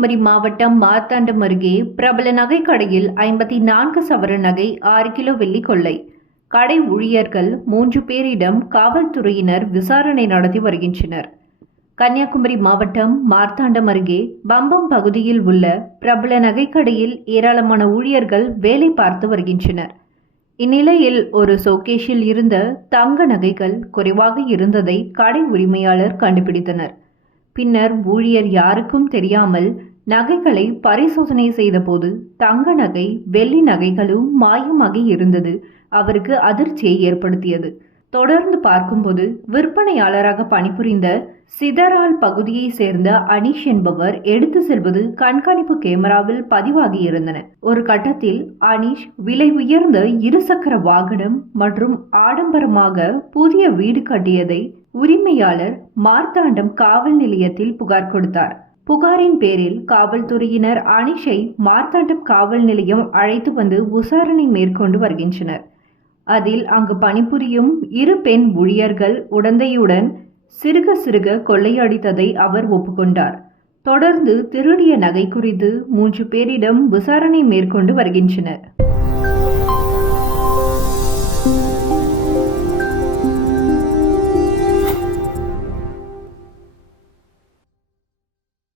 கன்னியாகுமரி மாவட்டம் மார்த்தாண்டம் அருகே பிரபல நகைக்கடையில் ஐம்பத்தி நான்கு சவர நகை ஆறு கிலோ வெள்ளி கொள்ளை. கடை ஊழியர்கள் மூன்று பேரிடம் காவல்துறையினர் விசாரணை நடத்தி வருகின்றனர். கன்னியாகுமரி மாவட்டம் மார்த்தாண்டம் அருகே பம்பம் பகுதியில் உள்ள பிரபல நகைக்கடையில் ஏராளமான ஊழியர்கள் வேலை பார்த்து வருகின்றனர். இந்நிலையில் ஒரு சோகேஷில் இருந்த தங்க நகைகள் குறைவாக இருந்ததை கடை உரிமையாளர் கண்டுபிடித்தனர். பின்னர் ஊழியர் யாருக்கும் தெரியாமல் நகைகளை பரிசோதனை செய்தபோது தங்க நகை வெள்ளி நகைகளும் மாயமாகி இருந்தது. அவருக்கு அதிர்ச்சியை ஏற்படுத்தியது. தொடர்ந்து பார்க்கும்போது விற்பனையாளராக பணிபுரிந்த சிதரால் பகுதியை சேர்ந்த அனீஷ் என்பவர் எடுத்து செல்வது கண்காணிப்பு கேமராவில் பதிவாகி இருந்தன ஒரு கட்டத்தில் அனீஷ் விலை உயர்ந்த இருசக்கர வாகனம் மற்றும் ஆடம்பரமாக புதிய வீடு கட்டியதை உரிமையாளர் மார்த்தாண்டம் காவல் நிலையத்தில் புகார் கொடுத்தார். புகாரின் பேரில் காவல்துறையினர் அனிஷை மார்த்தாண்டம் காவல் நிலையம் அழைத்து வந்து விசாரணை மேற்கொண்டு வருகின்றனர். அதில் அங்கு பணிபுரியும் இரு பெண் ஊழியர்கள் உடந்தையுடன் சிறுக சிறுக கொள்ளையடித்ததை அவர் ஒப்புக்கொண்டார். தொடர்ந்து திருடிய நகை குறித்து மூன்று பேரிடம் விசாரணை மேற்கொண்டு வருகின்றனர்.